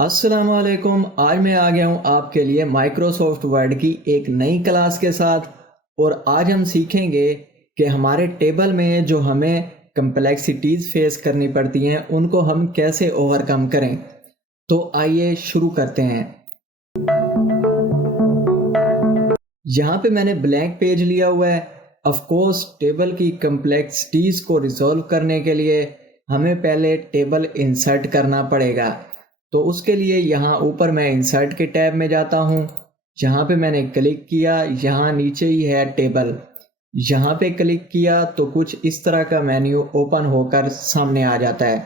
अस्सलामुअलैकुम। आज मैं आ गया हूँ आपके लिए माइक्रोसॉफ्ट वर्ड की एक नई क्लास के साथ। और आज हम सीखेंगे कि हमारे टेबल में जो हमें कम्प्लेक्सिटीज़ फेस करनी पड़ती हैं उनको हम कैसे ओवरकम करें। तो आइए शुरू करते हैं। यहाँ पे मैंने ब्लैंक पेज लिया हुआ है। ऑफ कोर्स टेबल की कम्प्लेक्सिटीज़ को रिजॉल्व करने के लिए हमें पहले टेबल इंसर्ट करना पड़ेगा। तो उसके लिए यहाँ ऊपर मैं इंसर्ट के टैब में जाता हूँ। यहाँ पे मैंने क्लिक किया, यहाँ नीचे ही है टेबल। यहाँ पे क्लिक किया तो कुछ इस तरह का मेन्यू ओपन होकर सामने आ जाता है।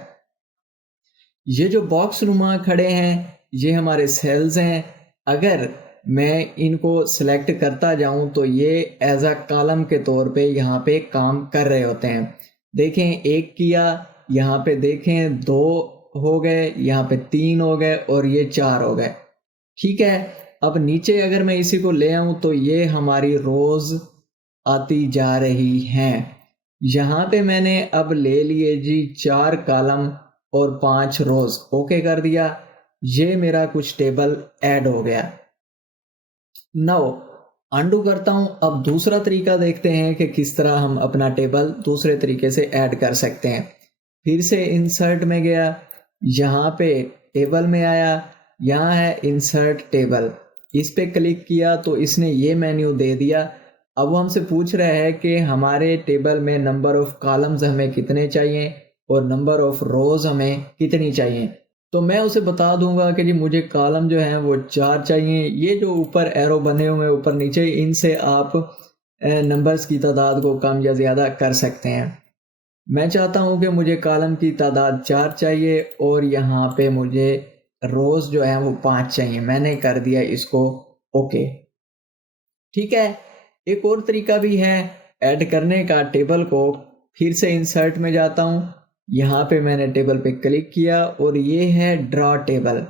ये जो बॉक्स नुमा खड़े हैं ये हमारे सेल्स हैं। अगर मैं इनको सिलेक्ट करता जाऊं तो ये एज अ कॉलम के तौर पे यहाँ पे काम कर रहे होते हैं। देखें, एक किया, यहाँ पे देखें दो हो गए, यहाँ पे तीन हो गए और ये चार हो गए। ठीक है, अब नीचे अगर मैं इसी को ले आऊं तो ये हमारी रोज आती जा रही हैं। यहाँ पे मैंने अब ले लिए जी 4 कॉलम और 5 रोज। ओके कर दिया, ये मेरा कुछ टेबल ऐड हो गया। नाउ अंडू करता हूं। अब दूसरा तरीका देखते हैं कि किस तरह हम अपना टेबल दूसरे तरीके से ऐड कर सकते हैं। फिर से इंसर्ट में गया, यहाँ पे टेबल में आया, यहाँ है इंसर्ट टेबल। इस पे क्लिक किया तो इसने ये मेन्यू दे दिया। अब वो हमसे पूछ रहा है कि हमारे टेबल में नंबर ऑफ कॉलम्स हमें कितने चाहिए और नंबर ऑफ रोज हमें कितनी चाहिए। तो मैं उसे बता दूंगा कि जी मुझे कॉलम जो है वो 4 चाहिए। ये जो ऊपर एरो बने हुए हैं ऊपर नीचे, इनसे आप नंबर्स की तादाद को कम या ज़्यादा कर सकते हैं। मैं चाहता हूं कि मुझे कॉलम की तादाद 4 चाहिए और यहाँ पे मुझे रोज जो है वो 5 चाहिए। मैंने कर दिया इसको ओके। ठीक है, एक और तरीका भी है ऐड करने का टेबल को। फिर से इंसर्ट में जाता हूं, यहाँ पे मैंने टेबल पे क्लिक किया और ये है ड्रॉ टेबल।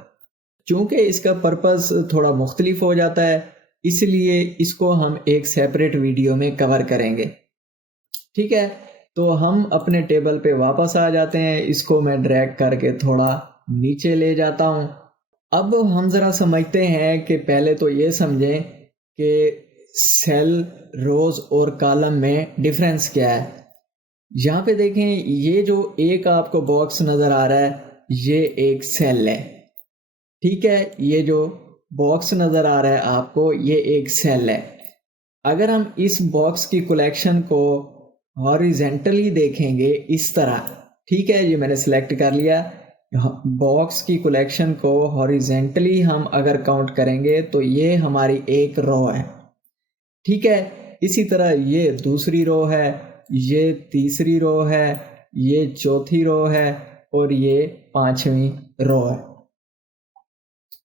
चूंकि इसका पर्पस थोड़ा मुख्तलिफ हो जाता है इसलिए इसको हम एक सेपरेट वीडियो में कवर करेंगे। ठीक है, तो हम अपने टेबल पे वापस आ जाते हैं। इसको मैं ड्रैग करके थोड़ा नीचे ले जाता हूं। अब हम ज़रा समझते हैं कि पहले तो ये समझें कि सेल, रोज और कॉलम में डिफरेंस क्या है। यहाँ पे देखें, ये जो एक आपको बॉक्स नज़र आ रहा है ये एक सेल है। ठीक है, ये जो बॉक्स नज़र आ रहा है आपको ये एक सेल है। अगर हम इस बॉक्स की कलेक्शन को हॉरिजेंटली देखेंगे इस तरह, ठीक है, ये मैंने सिलेक्ट कर लिया। बॉक्स की कलेक्शन को हॉरिजेंटली हम अगर काउंट करेंगे तो ये हमारी एक रो है। ठीक है, इसी तरह ये दूसरी रो है, ये तीसरी रो है, ये चौथी रो है और ये पांचवी रो है।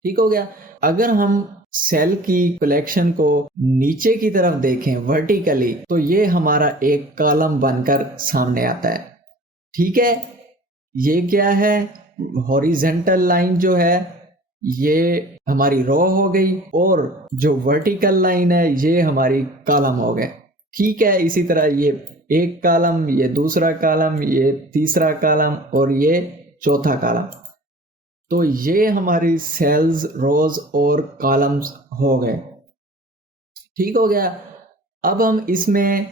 ठीक हो गया। अगर हम सेल की कलेक्शन को नीचे की तरफ देखें वर्टिकली तो ये हमारा एक कॉलम बनकर सामने आता है। ठीक है, ये क्या है, हॉरिजेंटल लाइन जो है ये हमारी रो हो गई और जो वर्टिकल लाइन है ये हमारी कॉलम हो गए। ठीक है, इसी तरह ये एक कॉलम, ये दूसरा कॉलम, ये तीसरा कॉलम और ये चौथा कॉलम। तो ये हमारी सेल्स, रोज और कॉलम्स हो गए। ठीक हो गया। अब हम इसमें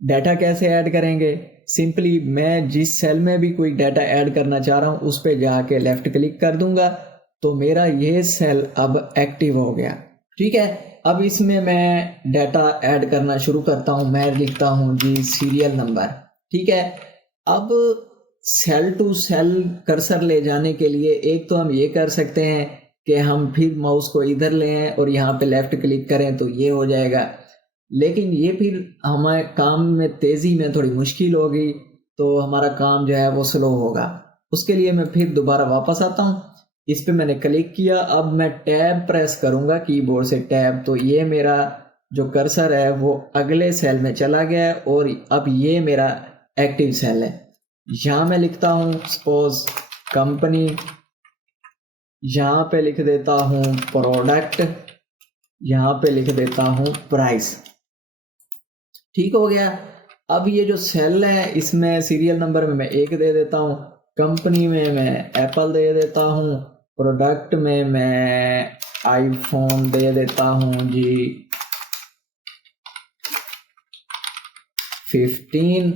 डाटा कैसे ऐड करेंगे। सिंपली मैं जिस सेल में भी कोई डाटा ऐड करना चाह रहा हूं उस पे जाके लेफ्ट क्लिक कर दूंगा तो मेरा ये सेल अब एक्टिव हो गया। ठीक है, अब इसमें मैं डाटा ऐड करना शुरू करता हूं। मैं लिखता हूं जी सीरियल नंबर। ठीक है, अब सेल टू सेल कर्सर ले जाने के लिए एक तो हम ये कर सकते हैं कि हम फिर माउस को इधर लें और यहाँ पे लेफ्ट क्लिक करें तो ये हो जाएगा। लेकिन ये फिर हमारे काम में तेज़ी में थोड़ी मुश्किल होगी तो हमारा काम जो है वो स्लो होगा। उसके लिए मैं फिर दोबारा वापस आता हूँ। इस पे मैंने क्लिक किया, अब मैं टैब प्रेस करूँगा कीबोर्ड से टैब, तो ये मेरा जो कर्सर है वो अगले सेल में चला गया है और अब ये मेरा एक्टिव सेल है। यहाँ मैं लिखता हूँ सपोज कंपनी, यहाँ पे लिख देता हूँ प्रोडक्ट, यहाँ पे लिख देता हूँ प्राइस। ठीक हो गया। अब ये जो सेल है इसमें सीरियल नंबर में मैं 1 दे देता हूँ, कंपनी में मैं एप्पल दे देता हूँ प्रोडक्ट में मैं आईफोन दे देता हूँ जी 15।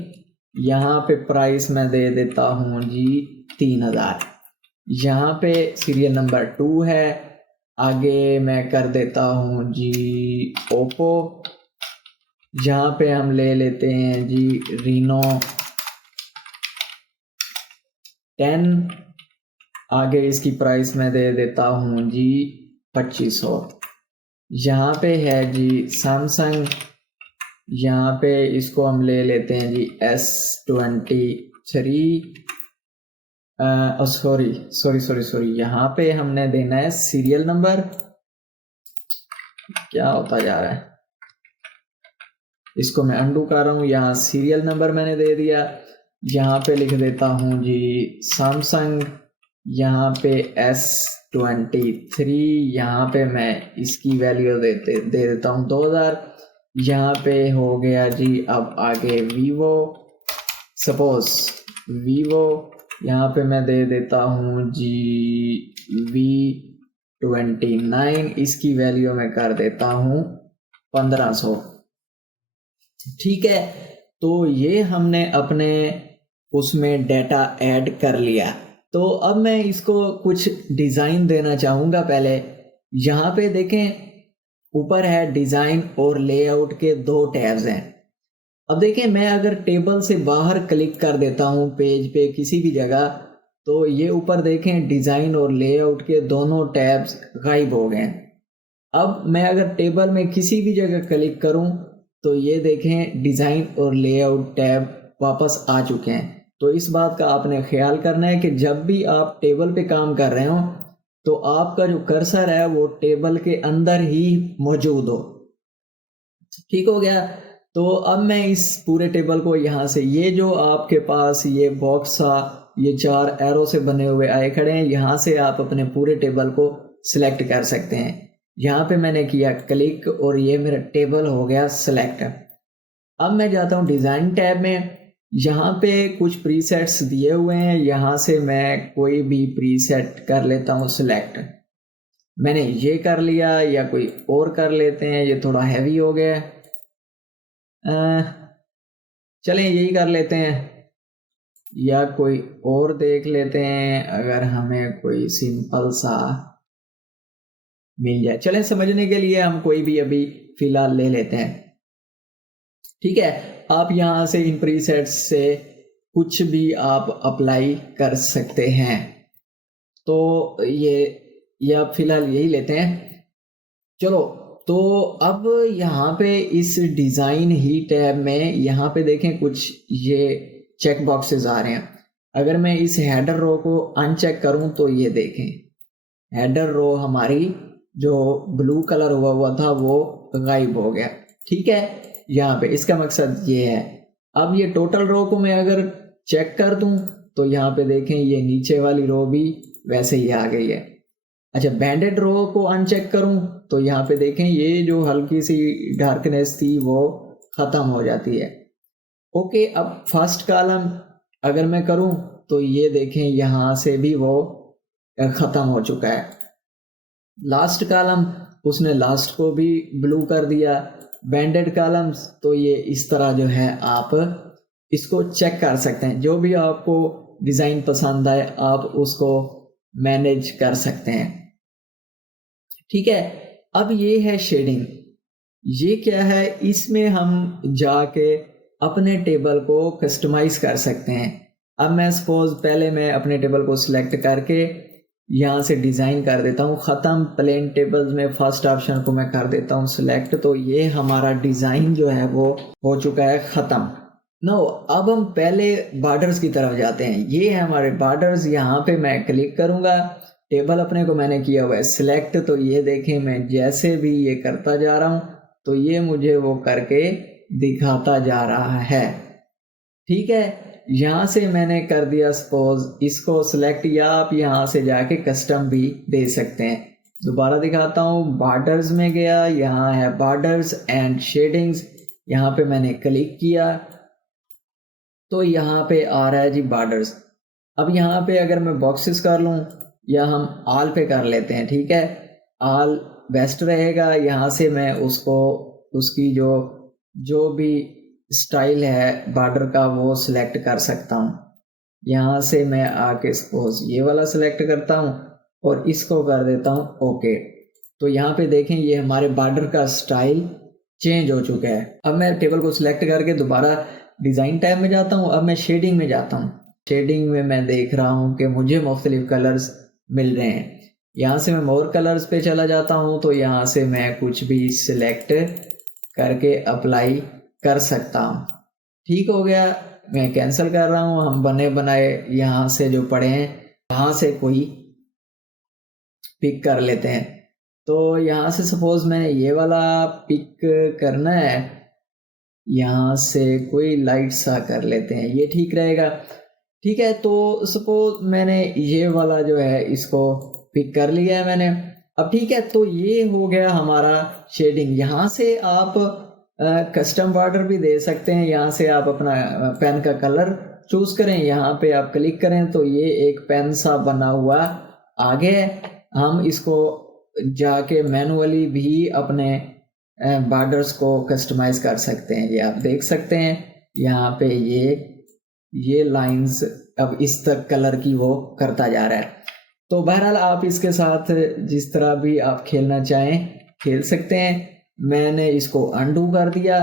यहाँ पे प्राइस मैं दे देता हूँ जी 3000। यहाँ पे सीरियल नंबर 2 है। आगे मैं कर देता हूँ जी ओप्पो। जहाँ पे हम ले लेते हैं जी रीनो 10। आगे इसकी प्राइस मैं दे देता हूँ जी 2500। यहाँ पे है जी सैमसंग। यहाँ पे इसको हम ले लेते हैं जी S23। सॉरी, यहाँ पे हमने देना है सीरियल नंबर। क्या होता जा रहा है, इसको मैं अंडू कर रहा हूँ। यहाँ सीरियल नंबर मैंने दे दिया। यहाँ पे लिख देता हूँ जी सैमसंग। यहाँ पे S23। यहाँ पे मैं इसकी वैल्यू दे देता हूँ 2000। यहाँ पे हो गया जी। अब आगे वीवो, सपोज वीवो, यहाँ पे मैं दे देता हूँ जी V29। इसकी वैल्यू मैं कर देता हूँ 1500। ठीक है, तो ये हमने अपने उसमें डाटा ऐड कर लिया। तो अब मैं इसको कुछ डिज़ाइन देना चाहूँगा। पहले यहाँ पे देखें, ऊपर है डिज़ाइन और लेआउट के 2 टैब्स हैं। अब देखें, मैं अगर टेबल से बाहर क्लिक कर देता हूँ पेज पे किसी भी जगह, तो ये ऊपर देखें डिज़ाइन और लेआउट के दोनों टैब्स गायब हो गए। अब मैं अगर टेबल में किसी भी जगह क्लिक करूँ तो ये देखें डिज़ाइन और लेआउट टैब वापस आ चुके हैं। तो इस बात का आपने ख्याल करना है कि जब भी आप टेबल पे काम कर रहे हो तो आपका जो कर्सर है वो टेबल के अंदर ही मौजूद हो। ठीक हो गया। तो अब मैं इस पूरे टेबल को यहाँ से, ये जो आपके पास ये बॉक्स सा, ये 4 एरो से बने हुए आए खड़े हैं, यहाँ से आप अपने पूरे टेबल को सिलेक्ट कर सकते हैं। यहाँ पे मैंने किया क्लिक और ये मेरा टेबल हो गया सिलेक्ट। अब मैं जाता हूँ डिज़ाइन टैब में। यहाँ पे कुछ प्रीसेट्स दिए हुए हैं, यहाँ से मैं कोई भी प्रीसेट कर लेता हूँ सिलेक्ट। मैंने ये कर लिया, या कोई और कर लेते हैं, ये थोड़ा हैवी हो गया है। चलें यही कर लेते हैं, या कोई और देख लेते हैं अगर हमें कोई सिंपल सा मिल जाए। चलें समझने के लिए हम कोई भी अभी फिलहाल ले लेते हैं। ठीक है, आप यहाँ से इन प्रीसेट्स से कुछ भी आप अप्लाई कर सकते हैं। तो ये आप फिलहाल यही लेते हैं। चलो, तो अब यहाँ पे इस डिज़ाइन ही टैब में यहाँ पे देखें कुछ ये चेक बॉक्सेस आ रहे हैं। अगर मैं इस हेडर रो को अनचेक करूँ तो ये देखें, हेडर रो हमारी जो ब्लू कलर हुआ था वो गायब हो गया। ठीक है, यहाँ पे इसका मकसद ये है। अब ये टोटल रो को मैं अगर चेक कर दूं तो यहाँ पे देखें ये नीचे वाली रो भी वैसे ही आ गई है। अच्छा, बैंडेड रो को अनचेक करूं तो यहाँ पे देखें ये जो हल्की सी डार्कनेस थी वो ख़त्म हो जाती है। ओके, अब फर्स्ट कॉलम अगर मैं करूं तो ये देखें यहाँ से भी वो ख़त्म हो चुका है। लास्ट कॉलम, उसने लास्ट को भी ब्लू कर दिया। बैंडेड कॉलम्स, तो ये इस तरह जो है आप इसको चेक कर सकते हैं। जो भी आपको डिज़ाइन पसंद आए आप उसको मैनेज कर सकते हैं। ठीक है, अब ये है शेडिंग। ये क्या है, इसमें हम जाके अपने टेबल को कस्टमाइज कर सकते हैं। अब मैं सपोज पहले मैं अपने टेबल को सिलेक्ट करके यहाँ से डिज़ाइन कर देता हूँ ख़त्म। प्लेन टेबल्स में फर्स्ट ऑप्शन को मैं कर देता हूँ सिलेक्ट। तो ये हमारा डिज़ाइन जो है वो हो चुका है ख़त्म। नो, अब हम पहले बॉर्डर्स की तरफ जाते हैं। ये है हमारे बॉर्डर्स। यहाँ पे मैं क्लिक करूँगा, टेबल अपने को मैंने किया हुआ है सिलेक्ट। तो ये देखें मैं जैसे भी ये करता जा रहा हूँ तो ये मुझे वो करके दिखाता जा रहा है। ठीक है, यहाँ से मैंने कर दिया सपोज इसको सिलेक्ट, या आप यहाँ से जाके कस्टम भी दे सकते हैं। दोबारा दिखाता हूँ, बॉर्डर्स में गया, यहाँ है बॉर्डर्स एंड शेडिंग्स। यहाँ पे मैंने क्लिक किया तो यहाँ पे आ रहा है जी बॉर्डर्स। अब यहाँ पे अगर मैं बॉक्सेस कर लूँ, या हम ऑल पे कर लेते हैं, ठीक है। ऑल बेस्ट रहेगा। यहाँ से मैं उसको उसकी जो भी स्टाइल है बॉर्डर का वो सिलेक्ट कर सकता हूँ। यहाँ से मैं आके सपोज ये वाला सिलेक्ट करता हूँ और इसको कर देता हूँ ओके। तो यहाँ पे देखें ये हमारे बॉर्डर का स्टाइल चेंज हो चुका है। अब मैं टेबल को सिलेक्ट करके दोबारा डिज़ाइन टैब में जाता हूँ। अब मैं शेडिंग में जाता हूँ। शेडिंग में मैं देख रहा हूँ कि मुझे मुख्तलिफ कलर्स मिल रहे हैं। यहाँ से मैं मोर कलर्स पे चला जाता हूँ तो यहाँ से मैं कुछ भी सिलेक्ट करके अप्लाई कर सकता हूँ। ठीक हो गया, मैं कैंसिल कर रहा हूँ। हम बने बनाए यहाँ से जो पड़े हैं वहाँ से कोई पिक कर लेते हैं। तो यहाँ से सपोज मैंने ये वाला पिक करना है, यहाँ से कोई लाइट सा कर लेते हैं, ये ठीक रहेगा। ठीक है, तो सपोज मैंने ये वाला जो है इसको पिक कर लिया है मैंने। अब ठीक है, तो ये हो गया हमारा शेडिंग। यहाँ से आप कस्टम बॉर्डर भी दे सकते हैं। यहाँ से आप अपना पेन का कलर चूज करें, यहाँ पे आप क्लिक करें तो ये एक पेन सा बना हुआ आगे। हम इसको जाके मैनुअली भी अपने बॉर्डर्स को कस्टमाइज कर सकते हैं। ये आप देख सकते हैं यहाँ पे ये लाइंस अब इस तक कलर की वो करता जा रहा है। तो बहरहाल आप इसके साथ जिस तरह भी आप खेलना चाहें खेल सकते हैं। मैंने इसको अनडू कर दिया।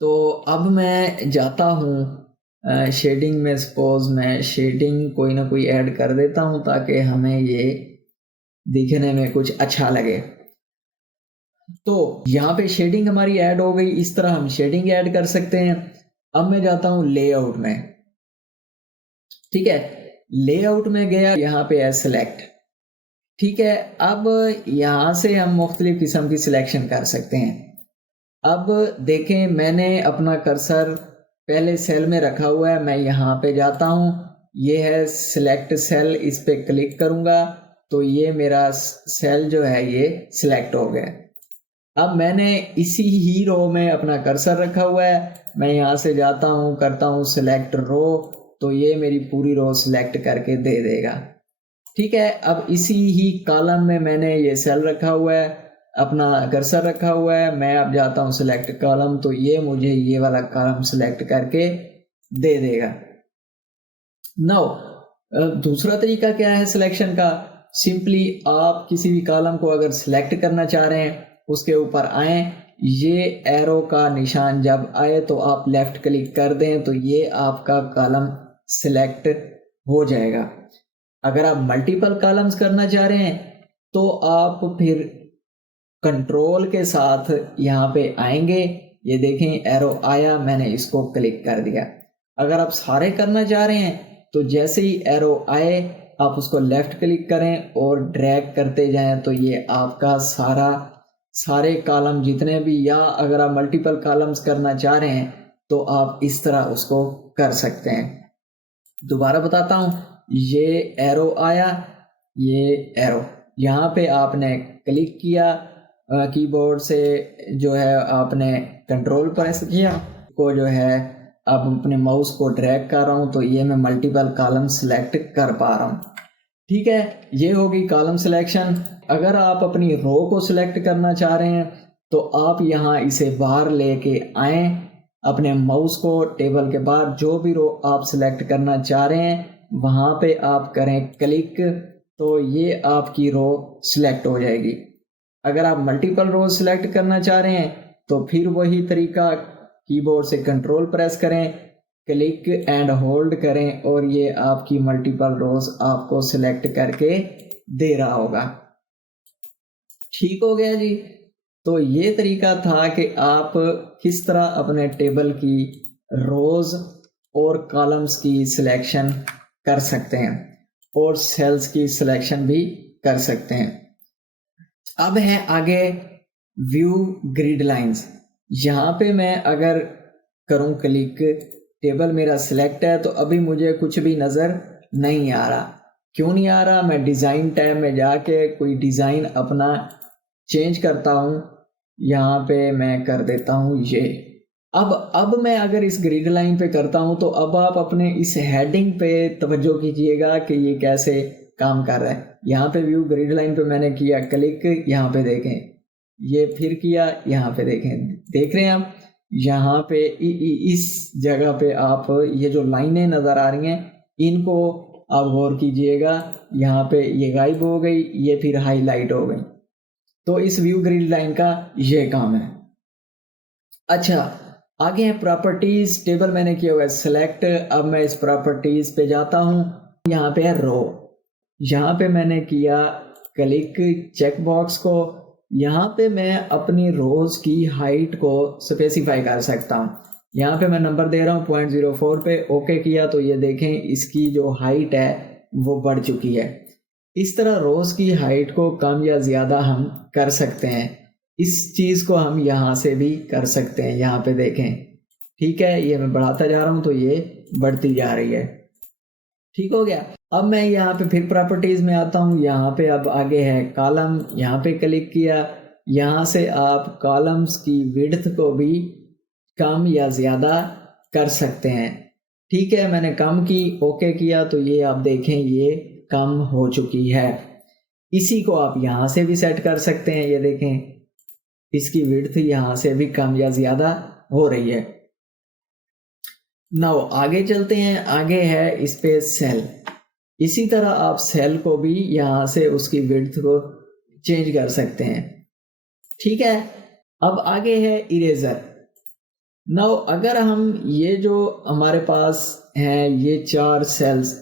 तो अब मैं जाता हूँ शेडिंग में। सपोज मैं शेडिंग कोई ना कोई ऐड कर देता हूँ ताकि हमें ये दिखने में कुछ अच्छा लगे। तो यहाँ पे शेडिंग हमारी ऐड हो गई। इस तरह हम शेडिंग ऐड कर सकते हैं। अब मैं जाता हूँ लेआउट में। ठीक है, लेआउट में गया, यहाँ पे है सिलेक्ट। ठीक है, अब यहाँ से हम मुख्तलिफ किस्म की सिलेक्शन कर सकते हैं। अब देखें मैंने अपना कर्सर पहले सेल में रखा हुआ है। मैं यहाँ पे जाता हूँ, ये है सिलेक्ट सेल, इस पे क्लिक करूँगा तो ये मेरा सेल जो है ये सिलेक्ट हो गया। अब मैंने इसी ही रो में अपना कर्सर रखा हुआ है। मैं यहाँ से जाता हूँ, करता हूँ सिलेक्ट रो, तो ये मेरी पूरी रो सिलेक्ट करके दे देगा। ठीक है, अब इसी ही कॉलम में मैंने ये सेल रखा हुआ है, अपना कर्सर रखा हुआ है। मैं अब जाता हूँ सिलेक्ट कॉलम, तो ये मुझे ये वाला कॉलम सिलेक्ट करके दे देगा। नाउ दूसरा तरीका क्या है सिलेक्शन का। सिंपली आप किसी भी कॉलम को अगर सिलेक्ट करना चाह रहे हैं, उसके ऊपर आए, ये एरो का निशान जब आए तो आप लेफ्ट क्लिक कर दें तो ये आपका कॉलम सिलेक्ट हो जाएगा। अगर आप मल्टीपल कॉलम्स करना चाह रहे हैं तो आप फिर कंट्रोल के साथ यहाँ पे आएंगे। ये देखें एरो आया, मैंने इसको क्लिक कर दिया। अगर आप सारे करना चाह रहे हैं तो जैसे ही एरो आए आप उसको लेफ्ट क्लिक करें और ड्रैग करते जाएं तो ये आपका सारे कॉलम जितने भी, या अगर आप मल्टीपल कॉलम्स करना चाह रहे हैं तो आप इस तरह उसको कर सकते हैं। दोबारा बताता हूँ, ये एरो आया, ये एरो, यहाँ पे आपने क्लिक किया कीबोर्ड से, जो है आपने कंट्रोल प्रेस किया को, जो है अब अपने माउस को ड्रैग कर रहा हूँ तो ये मैं मल्टीपल कॉलम सिलेक्ट कर पा रहा हूँ। ठीक है, ये होगी कॉलम सिलेक्शन। अगर आप अपनी रो को सिलेक्ट करना चाह रहे हैं तो आप यहाँ इसे बाहर लेके आए, अपने माउस को टेबल के बाहर जो भी रो आप सिलेक्ट करना चाह रहे हैं वहाँ पे आप करें क्लिक, तो ये आपकी रो सिलेक्ट हो जाएगी। अगर आप मल्टीपल रो सिलेक्ट करना चाह रहे हैं तो फिर वही तरीका, कीबोर्ड से कंट्रोल प्रेस करें, क्लिक एंड होल्ड करें और ये आपकी मल्टीपल रोज आपको सिलेक्ट करके दे रहा होगा। ठीक हो गया जी। तो ये तरीका था कि आप किस तरह अपने टेबल की रोज और कॉलम्स की सिलेक्शन कर सकते हैं और सेल्स की सिलेक्शन भी कर सकते हैं। अब है आगे व्यू ग्रिड लाइंस। यहाँ पे मैं अगर करूँ क्लिक, टेबल मेरा सिलेक्ट है तो अभी मुझे कुछ भी नज़र नहीं आ रहा। क्यों नहीं आ रहा? मैं डिज़ाइन टैब में जाके कोई डिज़ाइन अपना चेंज करता हूँ। यहाँ पे मैं कर देता हूँ ये। अब मैं अगर इस ग्रिड लाइन पे करता हूँ तो अब आप अपने इस हेडिंग पे तवज्जो कीजिएगा कि ये कैसे काम कर रहा है। यहाँ पे व्यू ग्रिड लाइन पे मैंने किया क्लिक, यहाँ पे देखें, ये फिर किया, यहाँ पे देखें, देख रहे हैं आप यहाँ पे इस जगह पे आप ये जो लाइनें नज़र आ रही हैं इनको आप गौर कीजिएगा, यहाँ पे ये गायब हो गई, ये फिर हाईलाइट हो गई। तो इस व्यू ग्रिड लाइन का ये काम है। अच्छा, आगे है प्रॉपर्टीज। टेबल मैंने किया हुआ है सेलेक्ट। अब मैं इस प्रॉपर्टीज पे जाता हूँ, यहाँ पे है रो, यहाँ पे मैंने किया क्लिक चेक बॉक्स को। यहाँ पे मैं अपनी रोज की हाइट को स्पेसिफाई कर सकता हूँ। यहाँ पे मैं नंबर दे रहा हूँ 0.04 पे, ओके किया तो ये देखें इसकी जो हाइट है वो बढ़ चुकी है। इस तरह रोज की हाइट को कम या ज़्यादा हम कर सकते हैं। इस चीज़ को हम यहाँ से भी कर सकते हैं, यहाँ पे देखें, ठीक है, ये मैं बढ़ाता जा रहा हूँ तो ये बढ़ती जा रही है। ठीक हो गया। अब मैं यहाँ पे फिर प्रॉपर्टीज में आता हूँ, यहाँ पे अब आगे है कॉलम, यहाँ पे क्लिक किया, यहाँ से आप कॉलम्स की विड्थ को भी कम या ज़्यादा कर सकते हैं। ठीक है, मैंने कम की, ओके किया तो ये आप देखें ये कम हो चुकी है। इसी को आप यहाँ से भी सेट कर सकते हैं, ये देखें इसकी विड्थ यहाँ से भी कम या ज़्यादा हो रही है। नाउ आगे चलते हैं, आगे है इस पे सेल। इसी तरह आप सेल को भी यहाँ से उसकी विड्थ को चेंज कर सकते हैं। ठीक है, अब आगे है इरेजर। नाउ अगर हम ये जो हमारे पास हैं ये 4 सेल्स,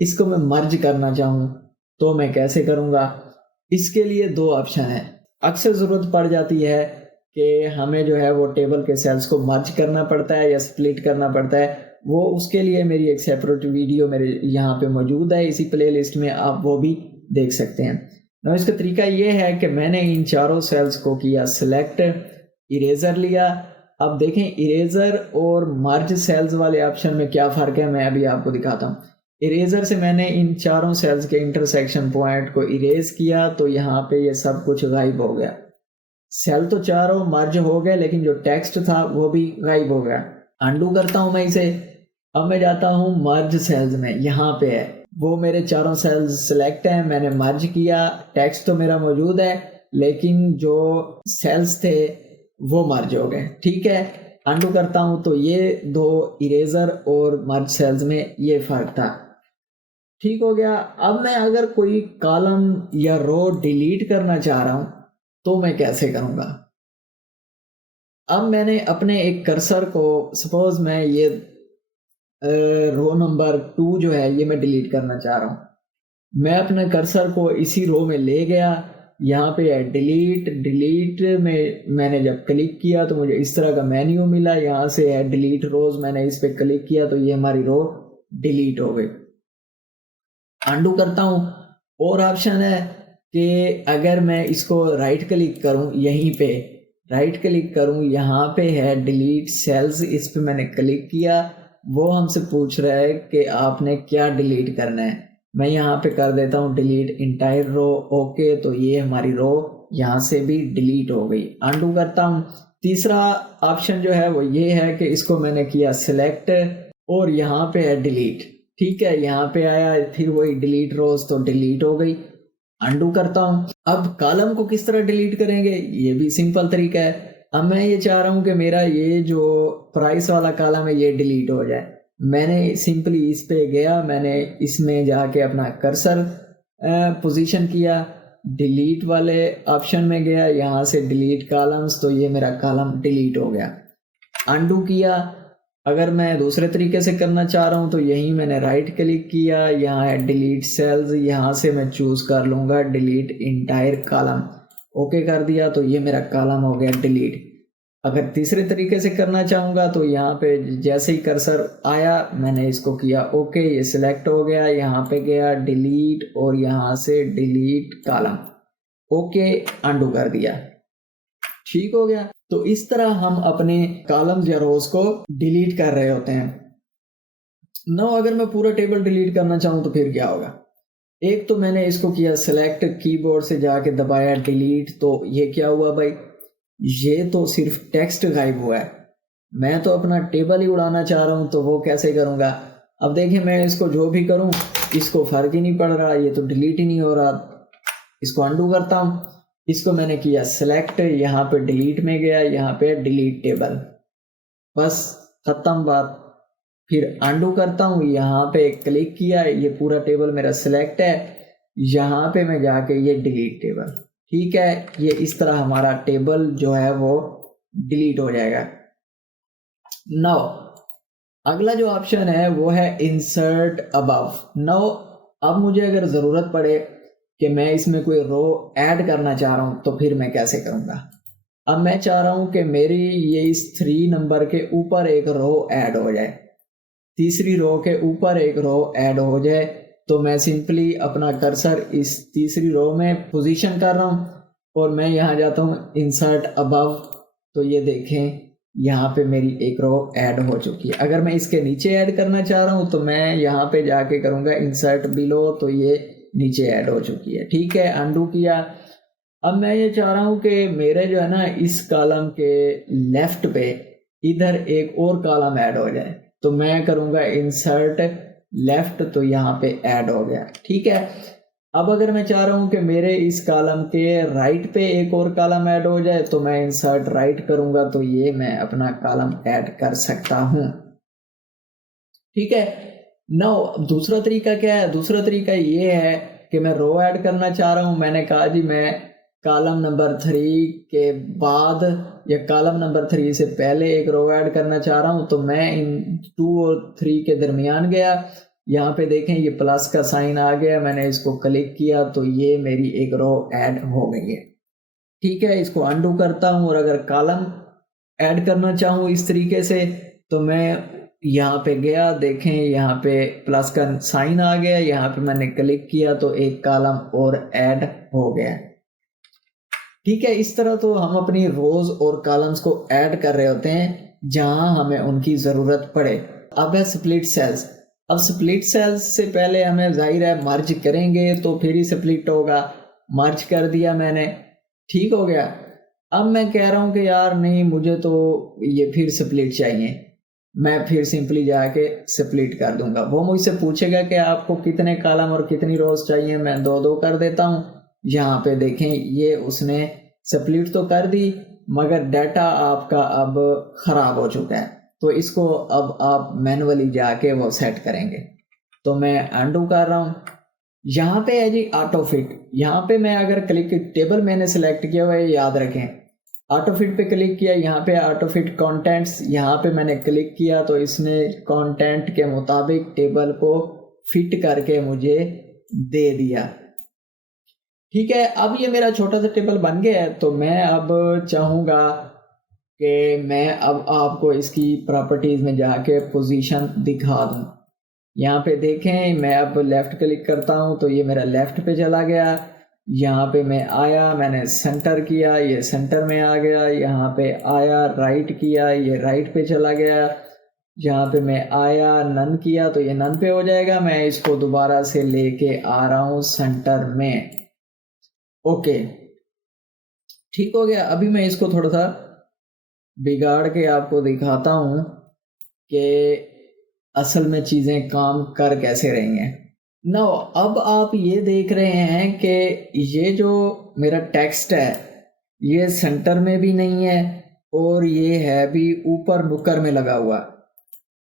इसको मैं मर्ज करना चाहूँ तो मैं कैसे करूँगा? इसके लिए 2 ऑप्शन है। अक्सर ज़रूरत पड़ जाती है कि हमें जो है वो टेबल के सेल्स को मर्ज करना पड़ता है या स्प्लिट करना पड़ता है। वो उसके लिए मेरी एक सेपरेट वीडियो मेरे यहाँ पे मौजूद है, इसी प्लेलिस्ट में आप वो भी देख सकते हैं। ना इसका तरीका ये है कि मैंने इन 4 सेल्स को किया सिलेक्ट, इरेजर लिया। अब देखें इरेजर और मर्ज सेल्स वाले ऑप्शन में क्या फ़र्क है, मैं अभी आपको दिखाता हूँ। इरेजर से मैंने इन 4 सेल्स के इंटरसेक्शन पॉइंट को इरेज किया तो यहाँ पे ये सब कुछ गायब हो गया। सेल तो 4 मर्ज हो गए लेकिन जो टेक्स्ट था वो भी गायब हो गया। अंडू करता हूँ मैं इसे। अब मैं जाता हूँ मर्ज सेल्स में, यहाँ पे है वो मेरे 4 सेल्स सिलेक्ट हैं, मैंने मर्ज किया, टेक्स्ट तो मेरा मौजूद है लेकिन जो सेल्स थे वो मर्ज हो गए। ठीक है, अंडू करता हूँ तो ये 2 इरेजर और मर्ज सेल्स में ये फर्क था। ठीक हो गया। अब मैं अगर कोई कॉलम या रो डिलीट करना चाह रहा हूँ तो मैं कैसे करूँगा? अब मैंने अपने एक कर्सर को, सपोज मैं ये रो नंबर 2 जो है ये मैं डिलीट करना चाह रहा हूँ। मैं अपने कर्सर को इसी रो में ले गया, यहाँ पे है डिलीट। डिलीट में मैंने जब क्लिक किया तो मुझे इस तरह का मेन्यू मिला, यहाँ से है डिलीट रोज, मैंने इस पे क्लिक किया तो ये हमारी रो डिलीट हो गई। अंडू करता हूँ। और ऑप्शन है कि अगर मैं इसको राइट क्लिक करूँ, यहीं पे राइट क्लिक करूँ, यहाँ पे है डिलीट सेल्स, इस पे मैंने क्लिक किया, वो हमसे पूछ रहा है कि आपने क्या डिलीट करना है। मैं यहाँ पे कर देता हूँ डिलीट इंटायर रो, ओके, तो ये हमारी रो यहाँ से भी डिलीट हो गई। अंडू करता हूँ। तीसरा ऑप्शन जो है वो ये है कि इसको मैंने किया सिलेक्ट और यहाँ पे है डिलीट। ठीक है, यहाँ पे आया, फिर वही डिलीट रोज तो डिलीट हो गई। अंडू करता हूँ। अब कॉलम को किस तरह डिलीट करेंगे, ये भी सिंपल तरीका है। अब मैं ये चाह रहा हूँ कि मेरा ये जो प्राइस वाला कॉलम है ये डिलीट हो जाए। मैंने सिंपली इस पे गया, मैंने इसमें जाके अपना कर्सर पोजीशन किया, डिलीट वाले ऑप्शन में गया, यहाँ से डिलीट कॉलम्स, तो ये मेरा कॉलम डिलीट हो गया। अंडू किया। अगर मैं दूसरे तरीके से करना चाह रहा हूँ तो यहीं मैंने राइट क्लिक किया, यहाँ है डिलीट सेल्स, यहाँ से मैं चूज कर लूँगा डिलीट इंटायर कॉलम, ओके कर दिया तो ये मेरा कॉलम हो गया डिलीट। अगर तीसरे तरीके से करना चाहूँगा तो यहाँ पे जैसे ही कर्सर आया मैंने इसको किया ओके, ये सिलेक्ट हो गया, यहाँ पे गया डिलीट और यहाँ से डिलीट कॉलम, ओके, अंडू कर दिया। ठीक हो गया। तो इस तरह हम अपने कॉलम्स या रोज को डिलीट कर रहे होते हैं। नाउ अगर मैं पूरा टेबल डिलीट करना चाहूँ तो फिर क्या होगा? एक तो मैंने इसको किया सिलेक्ट, कीबोर्ड से जाके दबाया डिलीट, तो ये क्या हुआ भाई, ये तो सिर्फ टेक्स्ट गायब हुआ है। मैं तो अपना टेबल ही उड़ाना चाह रहा हूँ तो वो कैसे करूँगा? अब देखें मैं इसको जो भी करूं इसको फर्क ही नहीं पड़ रहा, ये तो डिलीट ही नहीं हो रहा। इसको अंडू करता हूं, इसको मैंने किया सिलेक्ट, यहाँ पे डिलीट में गया, यहाँ पे डिलीट टेबल, बस खत्म बात। फिर अंडू करता हूँ, यहाँ पे क्लिक किया, ये पूरा टेबल मेरा सिलेक्ट है, यहाँ पे मैं जाके ये डिलीट टेबल, ठीक है, ये इस तरह हमारा टेबल जो है वो डिलीट हो जाएगा। नाउ अगला जो ऑप्शन है वो है इंसर्ट अबव। नाउ अब मुझे अगर ज़रूरत पड़े कि मैं इसमें कोई रो ऐड करना चाह रहा हूँ तो फिर मैं कैसे करूँगा। अब मैं चाह रहा हूँ कि मेरी ये इस 3 नंबर के ऊपर एक रो ऐड हो जाए, तीसरी रो के ऊपर एक रो ऐड हो जाए, तो मैं सिंपली अपना कर्सर इस तीसरी रो में पोजीशन कर रहा हूँ और मैं यहाँ जाता हूँ इंसर्ट अबव, तो ये देखें यहाँ पे मेरी एक रो ऐड हो चुकी है। अगर मैं इसके नीचे ऐड करना चाह रहा हूँ तो मैं यहाँ पे जाके करूँगा इंसर्ट बिलो, तो ये नीचे ऐड हो चुकी है, ठीक है, अंडू किया। अब मैं ये चाह रहा हूँ कि मेरे जो है ना इस कॉलम के लेफ्ट पे इधर एक और कॉलम ऐड हो जाए, तो मैं करूँगा इंसर्ट लेफ्ट, तो यहाँ पे ऐड हो गया, ठीक है। अब अगर मैं चाह रहा हूँ कि मेरे इस कॉलम के राइट पे एक और कॉलम ऐड हो जाए तो मैं इंसर्ट राइट करूँगा, तो ये मैं अपना कॉलम ऐड कर सकता हूँ, ठीक है। नाउ दूसरा तरीका क्या है, दूसरा तरीका ये है कि मैं रो ऐड करना चाह रहा हूँ। मैंने कहा जी मैं कॉलम नंबर 3 के बाद या कॉलम नंबर 3 से पहले एक रो ऐड करना चाह रहा हूँ, तो मैं इन 2 और 3 के दरमियान गया, यहाँ पे देखें ये प्लस का साइन आ गया, मैंने इसको क्लिक किया तो ये मेरी एक रो ऐड हो गई है, ठीक है। इसको अंडू करता हूँ और अगर कॉलम ऐड करना चाहूँ इस तरीके से तो मैं यहाँ पे गया, देखें यहाँ पे प्लस का साइन आ गया, यहाँ पे मैंने क्लिक किया तो एक कॉलम और ऐड हो गया, ठीक है। इस तरह तो हम अपनी रोज और कॉलम्स को ऐड कर रहे होते हैं जहां हमें उनकी ज़रूरत पड़े। अब है स्प्लिट सेल्स। अब स्प्लिट सेल्स से पहले हमें जाहिर है मर्ज करेंगे तो फिर ही स्प्लिट होगा, मर्ज कर दिया मैंने, ठीक हो गया। अब मैं कह रहा हूँ कि यार नहीं मुझे तो ये फिर स्प्लिट चाहिए, मैं फिर सिंपली जाके स्प्लिट कर दूंगा। वो मुझसे पूछेगा कि आपको कितने कॉलम और कितनी रोज चाहिए, मैं 2-2 कर देता हूँ। यहाँ पे देखें ये उसने स्प्लिट तो कर दी मगर डाटा आपका अब ख़राब हो चुका है, तो इसको अब आप मैनुअली जाके वो सेट करेंगे। तो मैं अंडू कर रहा हूँ। यहाँ पे है जी ऑटो फिट। यहाँ पे मैं अगर क्लिक, टेबल मैंने सेलेक्ट किया हुआ है याद रखें, ऑटो फिट पे क्लिक किया, यहाँ पे ऑटो फिट कंटेंट्स, यहाँ पे मैंने क्लिक किया तो इसने कंटेंट के मुताबिक टेबल को फिट करके मुझे दे दिया, ठीक है। अब ये मेरा छोटा सा टेबल बन गया है, तो मैं अब चाहूँगा कि मैं अब आपको इसकी प्रॉपर्टीज़ में जाके पोजीशन दिखा दूँ। यहाँ पे देखें मैं अब लेफ़्ट क्लिक करता हूँ तो ये मेरा लेफ़्ट पे चला गया, यहाँ पे मैं आया, मैंने सेंटर किया, ये सेंटर में आ गया, यहाँ पे आया राइट किया, ये राइट पे चला गया, यहाँ पे मैं आया नन किया तो ये नन पे हो जाएगा। मैं इसको दोबारा से लेके आ रहा हूँ सेंटर में, ओके, ठीक हो गया। अभी मैं इसको थोड़ा सा बिगाड़ के आपको दिखाता हूँ कि असल में चीज़ें काम कर कैसे रही हैं। नाउ अब आप ये देख रहे हैं कि ये जो मेरा टेक्स्ट है ये सेंटर में भी नहीं है और ये है भी ऊपर नुक्कर में लगा हुआ,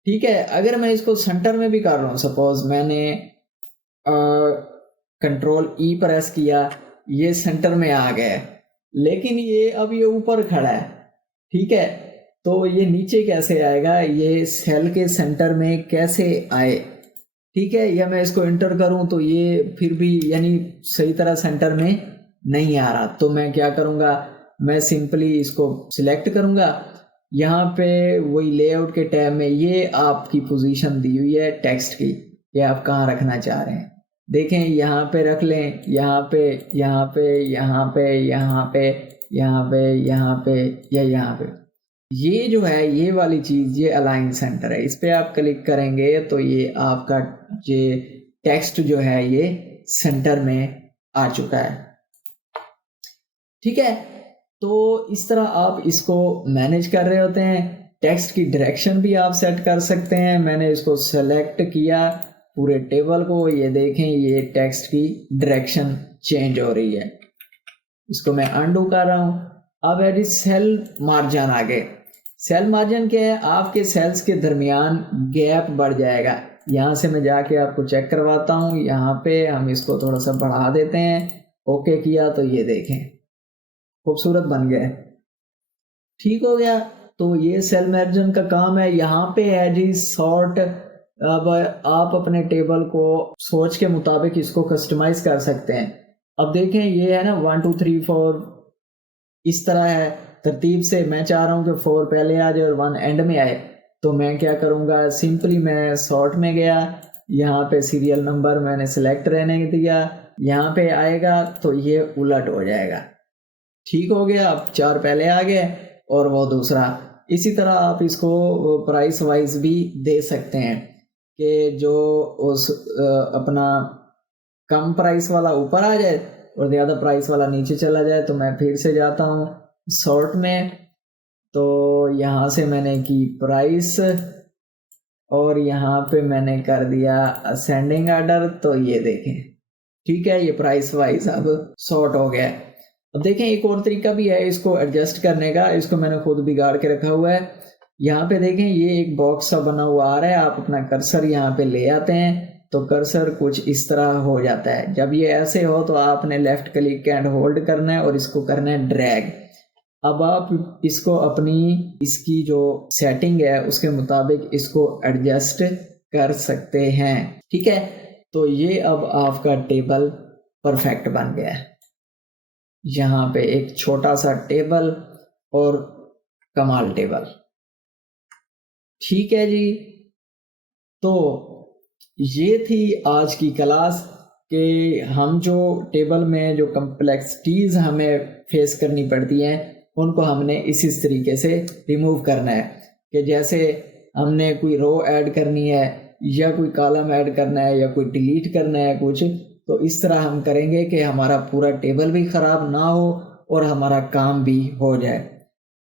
ठीक है। अगर मैं इसको सेंटर में भी कर रहा हूँ, सपोज मैंने कंट्रोल ई प्रेस किया, ये सेंटर में आ गया, लेकिन ये अब ये ऊपर खड़ा है, ठीक है, तो ये नीचे कैसे आएगा, ये सेल के सेंटर में कैसे आए, ठीक है। या मैं इसको एंटर करूं तो ये फिर भी यानी सही तरह सेंटर में नहीं आ रहा, तो मैं क्या करूंगा, मैं सिंपली इसको सिलेक्ट करूंगा, यहाँ पे वही लेआउट के टैब में ये आपकी पोजीशन दी हुई है टेक्स्ट की, ये आप कहाँ रखना चाह रहे हैं, देखें यहाँ पे रख लें, यहाँ पे, यहाँ पे, यहाँ पे, यहाँ पे, यहाँ पे, यहाँ पे या यहाँ पे। ये जो है ये वाली चीज़ ये अलाइन सेंटर है, इस पर आप क्लिक करेंगे तो ये आपका ये टेक्स्ट जो है ये सेंटर में आ चुका है, ठीक है। तो इस तरह आप इसको मैनेज कर रहे होते हैं। टेक्स्ट की डायरेक्शन भी आप सेट कर सकते हैं। मैंने इसको सेलेक्ट किया पूरे टेबल को, ये देखें ये टेक्स्ट की डायरेक्शन चेंज हो रही है। इसको मैं अनडू कर रहा हूँ। अब है जी सेल मार्जिन। आगे सेल मार्जिन क्या है, आपके सेल्स के दरमियान गैप बढ़ जाएगा। यहाँ से मैं जाके आपको चेक करवाता हूँ। यहाँ पे हम इसको थोड़ा सा बढ़ा देते हैं, ओके किया तो ये देखें खूबसूरत बन गया, ठीक हो गया। तो ये सेल मार्जिन का काम है। यहाँ पे है जी सॉर्ट। अब आप अपने टेबल को सोच के मुताबिक इसको कस्टमाइज कर सकते हैं। अब देखें ये है ना 1 2 3 4 इस तरह है तरतीब से। मैं चाह रहा हूँ कि 4 पहले आ जाए और 1 एंड में आए, तो मैं क्या करूँगा, सिंपली मैं सॉर्ट में गया, यहाँ पे सीरियल नंबर मैंने सिलेक्ट रहने दिया, यहाँ पे आएगा तो ये उलट हो जाएगा, ठीक हो गया। अब 4 पहले आ गए और वो दूसरा। इसी तरह आप इसको प्राइस वाइज भी दे सकते हैं कि जो उस अपना कम प्राइस वाला ऊपर आ जाए और ज़्यादा प्राइस वाला नीचे चला जाए। तो मैं फिर से जाता हूँ सॉर्ट में, तो यहाँ से मैंने की प्राइस और यहाँ पे मैंने कर दिया असेंडिंग ऑर्डर। तो ये देखें ठीक है, ये प्राइस वाइज अब सॉर्ट हो गया। अब देखें एक और तरीका भी है इसको एडजस्ट करने का। इसको मैंने खुद बिगाड़ के रखा हुआ है। यहाँ पे देखें ये एक बॉक्स सा बना हुआ आ रहा है। आप अपना कर्सर यहाँ पे ले आते हैं तो कर्सर कुछ इस तरह हो जाता है। जब ये ऐसे हो तो आपने लेफ्ट क्लिक एंड होल्ड करना है और इसको करना है ड्रैग। अब आप इसको अपनी इसकी जो सेटिंग है उसके मुताबिक इसको एडजस्ट कर सकते हैं, ठीक है। तो ये अब आपका टेबल परफेक्ट बन गया है। यहाँ पे एक छोटा सा टेबल और कमाल टेबल, ठीक है जी। तो ये थी आज की क्लास कि हम जो टेबल में जो कम्प्लेक्सिटीज़ हमें फेस करनी पड़ती हैं उनको हमने इस तरीके से रिमूव करना है कि जैसे हमने कोई रो ऐड करनी है या कोई कॉलम ऐड करना है या कोई डिलीट करना है कुछ, तो इस तरह हम करेंगे कि हमारा पूरा टेबल भी ख़राब ना हो और हमारा काम भी हो जाए।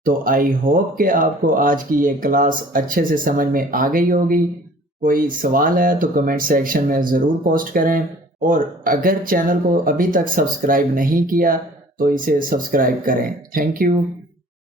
तो आई होप कि आपको आज की ये क्लास अच्छे से समझ में आ गई होगी। कोई सवाल है तो कमेंट सेक्शन में ज़रूर पोस्ट करें, और अगर चैनल को अभी तक सब्सक्राइब नहीं किया तो इसे सब्सक्राइब करें। Thank you.